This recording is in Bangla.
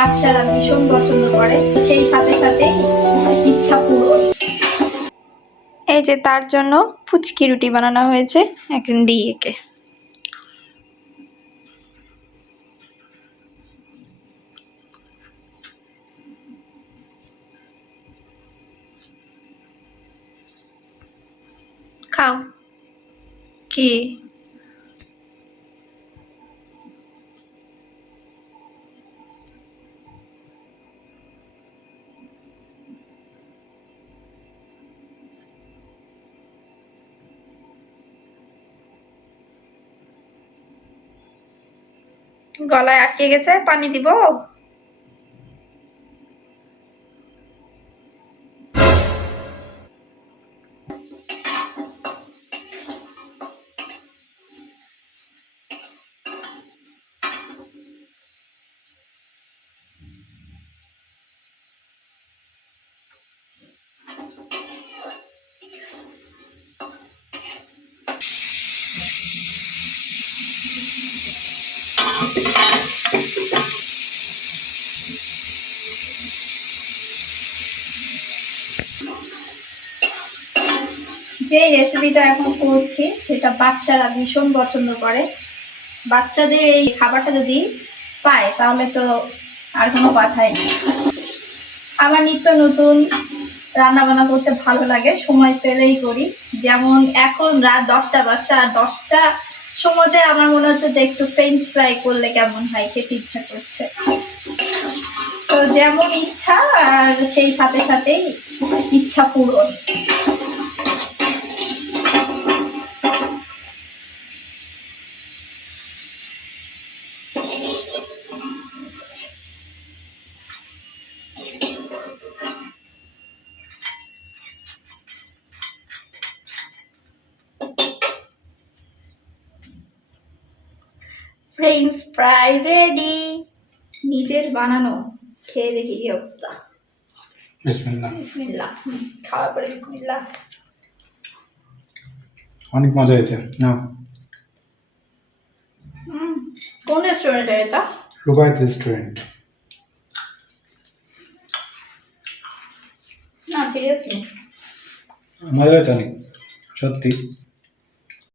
বাচ্চারা ভীষণ পছন্দ করে সেই সাথে সাথে ইচ্ছা পূরণ। এই যে তার জন্য ফুচকি রুটি বানানো হয়েছে একদিন দিয়েকে খাও। কি? গলায় আটকে গেছে পানি দিব। যে রেসিপিটা এখন করছি, সেটা বাচ্চারা ভীষণ পছন্দ করে। বাচ্চাদের এই খাবারটা যদি পায়, তাহলে তো আর কোনো কথাই নেই। আমার নিত্য নতুন রান্না বান্না করতে ভালো লাগে, সময় পেলেই করি। যেমন এখন রাত দশটা দশটা, আর দশটা সময়তে আমার মনে হচ্ছে যে একটু ফ্রেঞ্চ ফ্রাই করলে কেমন হয়, খেতে ইচ্ছা করছে। তো যেমন ইচ্ছা, আর সেই সাথে সাথেই ইচ্ছা পূরণ। ফ্রেঞ্চ ফ্রাই রেডি নিজের বানানো। খেয়ে দেখি কি অবস্থা। বিসমিল্লাহ। খাওয়ার পরে বিসমিল্লা অনেক মজা হয়েছে। না কোন রেস্টুরেন্টের এটা? রুবায়ত রেস্টুরেন্ট না সিরিয়াসলি মজা হয়েছে অনেক। সত্যি।